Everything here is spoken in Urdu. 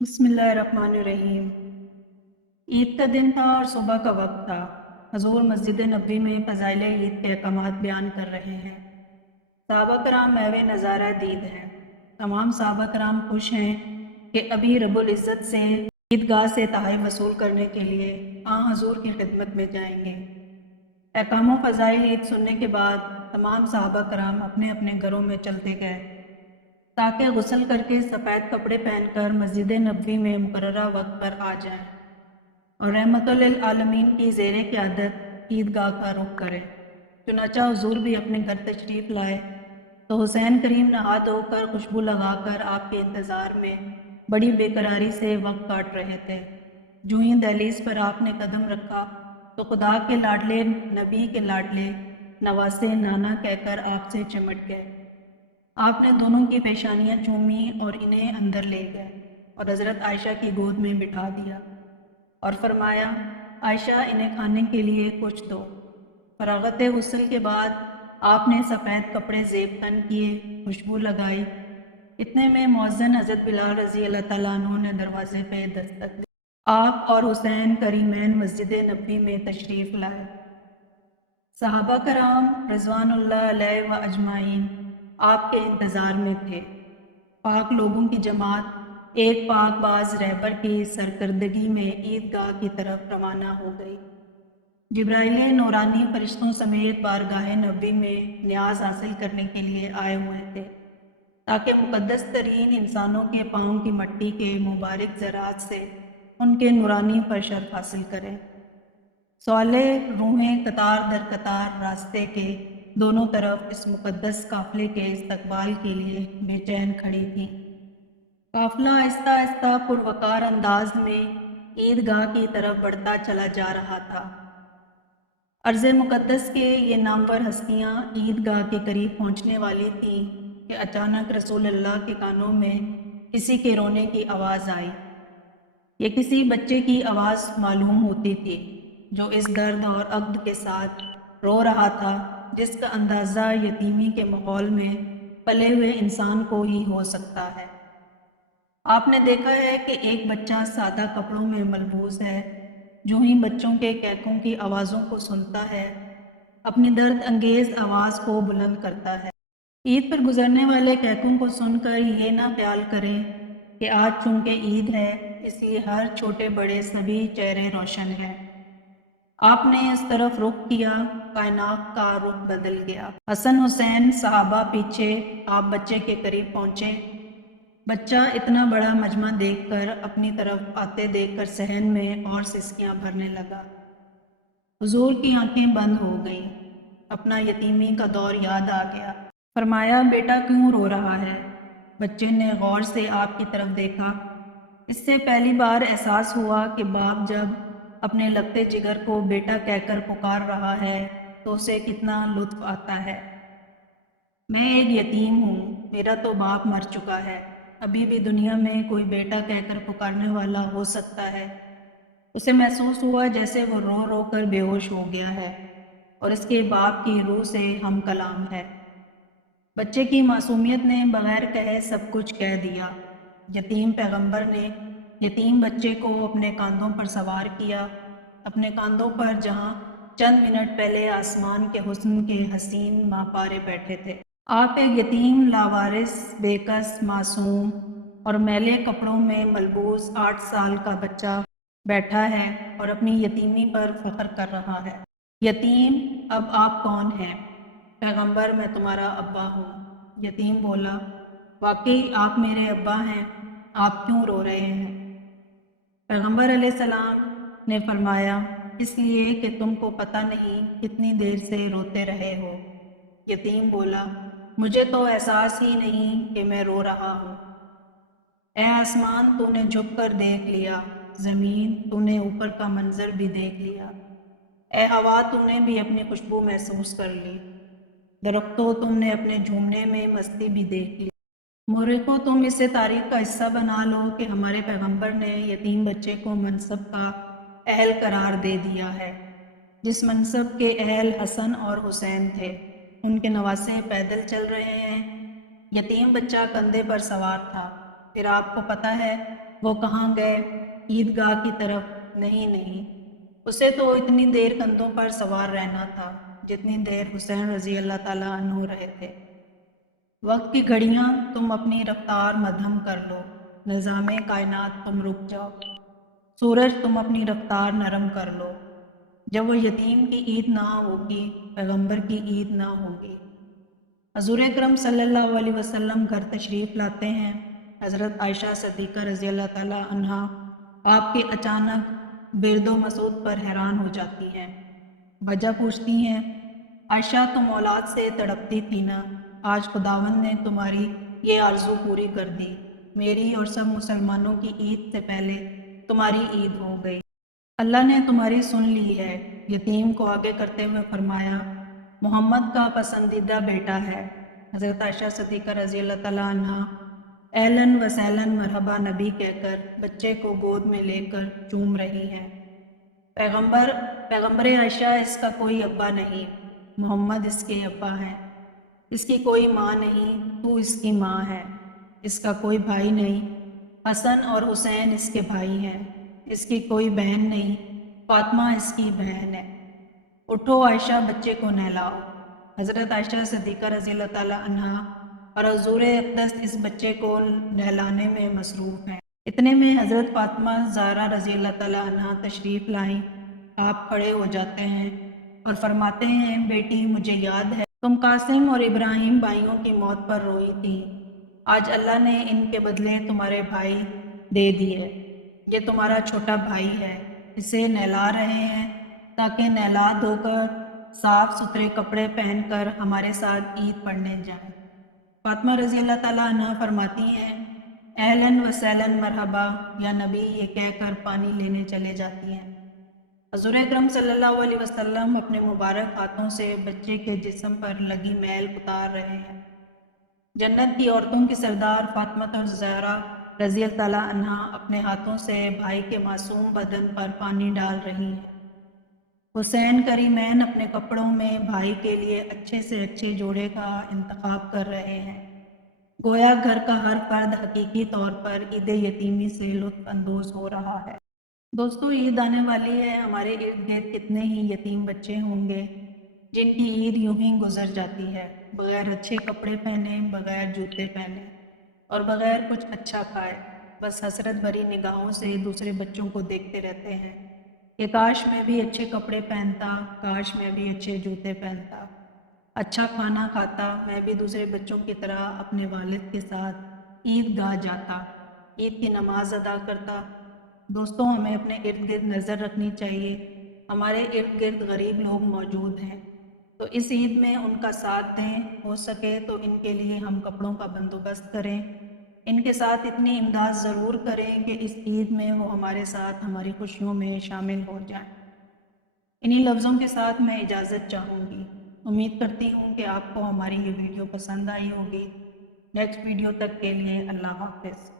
بسم اللہ الرحمن الرحیم۔ عید کا دن تھا اور صبح کا وقت تھا۔ حضور مسجد نبوی میں فضائل عید کے احکامات بیان کر رہے ہیں۔ صحابہ کرام میوہ نظارہ دید ہیں۔ تمام صحابہ کرام خوش ہیں کہ ابھی رب العزت سے عیدگاہ سے تحائف وصول کرنے کے لیے حضور کی خدمت میں جائیں گے۔ احکام و فضائل عید سننے کے بعد تمام صحابہ کرام اپنے اپنے گھروں میں چلتے گئے تاکہ غسل کر کے سفید کپڑے پہن کر مسجد نبوی میں مقررہ وقت پر آ جائیں اور رحمت للعالمین کی زیر قیادت عیدگاہ کا رخ کریں۔ چنانچہ حضور بھی اپنے گھر تشریف لائے تو حسین کریم نہا دھو کر خوشبو لگا کر آپ کے انتظار میں بڑی بے قراری سے وقت کاٹ رہے تھے۔ جو ہی دہلیز پر آپ نے قدم رکھا تو خدا کے لاڈلے نبی کے لاڈلے نواسے نانا کہہ کر آپ سے چمٹ گئے۔ آپ نے دونوں کی پیشانیاں چومی اور انہیں اندر لے گئے اور حضرت عائشہ کی گود میں بٹھا دیا اور فرمایا، عائشہ انہیں کھانے کے لیے کچھ دو۔ فراغت غسل کے بعد آپ نے سفید کپڑے زیب تن کیے، خوشبو لگائی۔ اتنے میں مؤذن حضرت بلال رضی اللہ تعالیٰ عنہ نے دروازے پہ دستک دی۔ آپ اور حسین کریمین مسجد نبوی میں تشریف لائے۔ صحابہ کرام رضوان اللہ علیہ و اجمعین آپ کے انتظار میں تھے۔ پاک لوگوں کی جماعت ایک پاک باز رہبر کی سرکردگی میں عیدگاہ کی طرف روانہ ہو گئی۔ جبرائیل نورانی فرشتوں سمیت بارگاہ نبوی میں نیاز حاصل کرنے کے لیے آئے ہوئے تھے تاکہ مقدس ترین انسانوں کے پاؤں کی مٹی کے مبارک ذرات سے ان کے نورانی پر شرف حاصل کریں۔ صالح روحیں قطار در قطار راستے کے دونوں طرف اس مقدس قافلے کے استقبال کے لیے بے چین کھڑی تھیں۔ قافلہ آہستہ آہستہ پروقار انداز میں عیدگاہ کی طرف بڑھتا چلا جا رہا تھا۔ ارض مقدس کے یہ نامور ہستیاں عیدگاہ کے قریب پہنچنے والی تھیں کہ اچانک رسول اللہ کے کانوں میں کسی کے رونے کی آواز آئی۔ یہ کسی بچے کی آواز معلوم ہوتی تھی جو اس درد اور عقد کے ساتھ رو رہا تھا جس کا اندازہ یتیمی کے ماحول میں پلے ہوئے انسان کو ہی ہو سکتا ہے۔ آپ نے دیکھا ہے کہ ایک بچہ سادہ کپڑوں میں ملبوس ہے، جو ہی بچوں کے کہکوں کی آوازوں کو سنتا ہے اپنی درد انگیز آواز کو بلند کرتا ہے۔ عید پر گزرنے والے کہکوں کو سن کر یہ نہ خیال کریں کہ آج چونکہ عید ہے اس لیے ہر چھوٹے بڑے سبھی چہرے روشن ہیں۔ آپ نے اس طرف رخ کیا، کائنات کا رخ بدل گیا۔ حسن حسین صحابہ پیچھے، آپ بچے کے قریب پہنچے۔ بچہ اتنا بڑا مجمع دیکھ کر اپنی طرف آتے دیکھ کر صحن میں اور سسکیاں بھرنے لگا۔ حضور کی آنکھیں بند ہو گئیں، اپنا یتیمی کا دور یاد آ گیا۔ فرمایا، بیٹا کیوں رو رہا ہے؟ بچے نے غور سے آپ کی طرف دیکھا۔ اس سے پہلی بار احساس ہوا کہ باپ جب اپنے لگتے جگر کو بیٹا کہہ کر پکار رہا ہے تو اسے کتنا لطف آتا ہے۔ میں ایک یتیم ہوں، میرا تو باپ مر چکا ہے، ابھی بھی دنیا میں کوئی بیٹا کہہ کر پکارنے والا ہو سکتا ہے۔ اسے محسوس ہوا جیسے وہ رو رو کر بے ہوش ہو گیا ہے اور اس کے باپ کی روح سے ہم کلام ہے۔ بچے کی معصومیت نے بغیر کہے سب کچھ کہہ دیا۔ یتیم پیغمبر نے یتیم بچے کو اپنے کاندھوں پر سوار کیا، اپنے کاندھوں پر جہاں چند منٹ پہلے آسمان کے حسن کے حسین ماپارے بیٹھے تھے۔ آپ ایک یتیم، لاوارث، بے کس، معصوم اور میلے کپڑوں میں ملبوس 8 سال کا بچہ بیٹھا ہے اور اپنی یتیمی پر فخر کر رہا ہے۔ یتیم، اب آپ کون ہیں؟ پیغمبر، میں تمہارا ابا ہوں۔ یتیم بولا، واقعی آپ میرے ابا ہیں، آپ کیوں رو رہے ہیں؟ پیغمبر علیہ السلام نے فرمایا، اس لیے کہ تم کو پتہ نہیں کتنی دیر سے روتے رہے ہو۔ یتیم بولا، مجھے تو احساس ہی نہیں کہ میں رو رہا ہوں۔ اے آسمان، تو نے جھک کر دیکھ لیا، زمین، تو نے اوپر کا منظر بھی دیکھ لیا، اے ہوا، تو نے بھی اپنی خوشبو محسوس کر لی، درختوں، تم نے اپنے جھومنے میں مستی بھی دیکھ لی۔ مورخو، تم اسے تاریخ کا حصہ بنا لو کہ ہمارے پیغمبر نے یتیم بچے کو منصب کا اہل قرار دے دیا ہے، جس منصب کے اہل حسن اور حسین تھے۔ ان کے نواسے پیدل چل رہے ہیں یتیم بچہ کندھے پر سوار تھا۔ پھر آپ کو پتہ ہے وہ کہاں گئے؟ عیدگاہ کی طرف؟ نہیں، اسے تو اتنی دیر کندھوں پر سوار رہنا تھا جتنی دیر حسین رضی اللہ تعالیٰ عنہ رہے تھے۔ وقت کی گھڑیاں تم اپنی رفتار مدھم کر لو، نظام کائنات تم رک جاؤ، سورج تم اپنی رفتار نرم کر لو۔ جب وہ یتیم کی عید نہ ہوگی، پیغمبر کی عید نہ ہوگی۔ حضور اکرم صلی اللہ علیہ وسلم گھر تشریف لاتے ہیں۔ حضرت عائشہ صدیقہ رضی اللہ تعالیٰ عنہا آپ کے اچانک برد و مسعود پر حیران ہو جاتی ہیں۔ وجہ پوچھتی ہیں، عائشہ تم اولاد سے تڑپتی تھی نا، آج خداوند نے تمہاری یہ آرزو پوری کر دی، میری اور سب مسلمانوں کی عید سے پہلے تمہاری عید ہو گئی۔ اللہ نے تمہاری سن لی ہے۔ یتیم کو آگے کرتے ہوئے فرمایا، محمد کا پسندیدہ بیٹا ہے۔ حضرت عائشہ صدیقہ رضی اللہ تعالیٰ عنہا اہلاً و سہلاً مرحبا نبی کہہ کر بچے کو گود میں لے کر چوم رہی ہیں۔ پیغمبر عائشہ اس کا کوئی ابا نہیں، محمد اس کے ابا ہیں۔ اس کی کوئی ماں نہیں، تو اس کی ماں ہے۔ اس کا کوئی بھائی نہیں، حسن اور حسین اس کے بھائی ہیں۔ اس کی کوئی بہن نہیں، فاطمہ اس کی بہن ہے۔ اٹھو عائشہ، بچے کو نہلاؤ۔ حضرت عائشہ صدیقہ رضی اللہ تعالیٰ عنہا اور حضور اقدس اس بچے کو نہلانے میں مصروف ہیں۔ اتنے میں حضرت فاطمہ زہرا رضی اللہ تعالیٰ عنہا تشریف لائیں۔ آپ کھڑے ہو جاتے ہیں اور فرماتے ہیں، بیٹی مجھے یاد ہے تم قاسم اور ابراہیم بھائیوں کی موت پر روئی تھی، آج اللہ نے ان کے بدلے تمہارے بھائی دے دیے۔ یہ تمہارا چھوٹا بھائی ہے، اسے نہلا رہے ہیں تاکہ نہلا دھو کر صاف ستھرے کپڑے پہن کر ہمارے ساتھ عید پڑھنے جائیں۔ فاطمہ رضی اللہ تعالیٰ عنہ فرماتی ہیں، اہلاً و سہلاً مرحبا یا نبی، یہ کہہ کر پانی لینے چلے جاتی ہیں۔ حضور اکرم صلی اللہ علیہ وسلم اپنے مبارک ہاتھوں سے بچے کے جسم پر لگی میل اتار رہے ہیں۔ جنت کی عورتوں کی سردار فاطمہ الزہرا رضی اللہ تعالیٰ عنہا اپنے ہاتھوں سے بھائی کے معصوم بدن پر پانی ڈال رہی ہیں۔ حسین کریمین اپنے کپڑوں میں بھائی کے لیے اچھے سے اچھے جوڑے کا انتخاب کر رہے ہیں۔ گویا گھر کا ہر فرد حقیقی طور پر عید یتیمی سے لطف اندوز ہو رہا ہے۔ دوستو، عید آنے والی ہے، ہمارے ارد گرد کتنے ہی یتیم بچے ہوں گے جن کی عید یوں ہی گزر جاتی ہے، بغیر اچھے کپڑے پہنے، بغیر جوتے پہنے اور بغیر کچھ اچھا کھائے، بس حسرت بھری نگاہوں سے دوسرے بچوں کو دیکھتے رہتے ہیں کہ کاش میں بھی اچھے کپڑے پہنتا، کاش میں بھی اچھے جوتے پہنتا، اچھا کھانا کھاتا، میں بھی دوسرے بچوں کی طرح اپنے والد کے ساتھ عید گاہ جاتا، عید کی نماز ادا کرتا۔ دوستوں، ہمیں اپنے ارد گرد نظر رکھنی چاہیے۔ ہمارے ارد گرد غریب لوگ موجود ہیں، تو اس عید میں ان کا ساتھ دیں، ہو سکے تو ان کے لیے ہم کپڑوں کا بندوبست کریں، ان کے ساتھ اتنی امداد ضرور کریں کہ اس عید میں وہ ہمارے ساتھ ہماری خوشیوں میں شامل ہو جائیں۔ انہی لفظوں کے ساتھ میں اجازت چاہوں گی۔ امید کرتی ہوں کہ آپ کو ہماری یہ ویڈیو پسند آئی ہوگی۔ نیکسٹ ویڈیو تک کے لیے اللہ حافظ۔